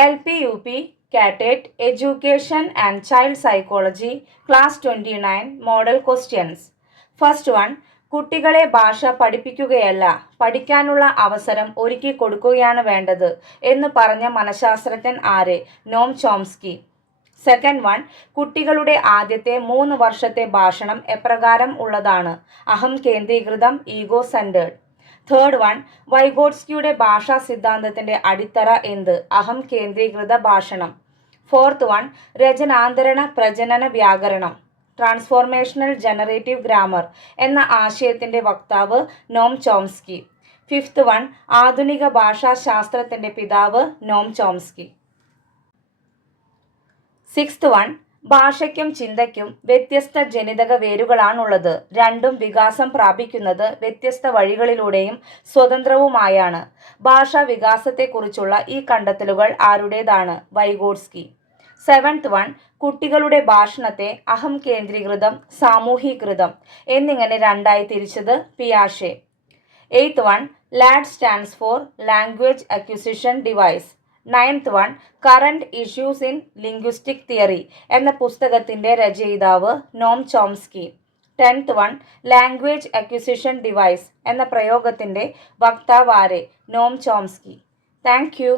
LP, CATET, Education and Child Psychology, Class 29, Model Questions. First one, കുട്ടികളെ ഭാഷ പഠിപ്പിക്കുകയല്ല പഠിക്കാനുള്ള അവസരം ഒരുക്കി കൊടുക്കുകയാണ് വേണ്ടത് എന്ന് പറഞ്ഞ മനഃശാസ്ത്രജ്ഞൻ ആര്? Noam Chomsky. സെക്കൻഡ് വൺ, കുട്ടികളുടെ ആദ്യത്തെ 3 വർഷത്തെ ഭാഷണം എപ്രകാരം ഉള്ളതാണ്? അഹം കേന്ദ്രീകൃതം, ഈഗോ സെൻറ്റേഡ്. തേർഡ് വൺ, വൈഗോട്സ്കിയുടെ ഭാഷാ സിദ്ധാന്തത്തിന്റെ അടിത്തറ എന്ത്? അഹം കേന്ദ്രീകൃത ഭാഷണം. ഫോർത്ത് വൺ, രചനാന്തരണ പ്രജനന വ്യാകരണം, ട്രാൻസ്ഫോർമേഷണൽ ജനറേറ്റീവ് ഗ്രാമർ എന്ന ആശയത്തിന്റെ വക്താവ് നോം ചോംസ്കി. ഫിഫ്ത്ത് വൺ, ആധുനിക ഭാഷാശാസ്ത്രത്തിന്റെ പിതാവ് നോം ചോംസ്കി. സിക്സ്ത് വൺ, ഭാഷയ്ക്കും ചിന്തയ്ക്കും വ്യത്യസ്ത ജനിതക വേരുകളാണുള്ളത്. രണ്ടും വികാസം പ്രാപിക്കുന്നത് വ്യത്യസ്ത വഴികളിലൂടെയും സ്വതന്ത്രവുമായാണ്. ഭാഷാ വികാസത്തെക്കുറിച്ചുള്ള ഈ കണ്ടെത്തലുകൾ ആരുടേതാണ്? വൈഗോട്സ്കി. സെവൻത് വൺ, കുട്ടികളുടെ ഭാഷണത്തെ അഹം കേന്ദ്രീകൃതം, സാമൂഹീകൃതം എന്നിങ്ങനെ രണ്ടായി തിരിച്ചത് പിയാഷെ. Eighth one, LAD stands for language acquisition device. Ninth one, current issues in linguistic theory എന്ന പുസ്തകത്തിന്റെ രചയിതാവ് Noam Chomsky. 10th one, language acquisition device എന്ന പ്രയോഗത്തിന്റെ വക്താവ് ആര്? Noam Chomsky. Thank U.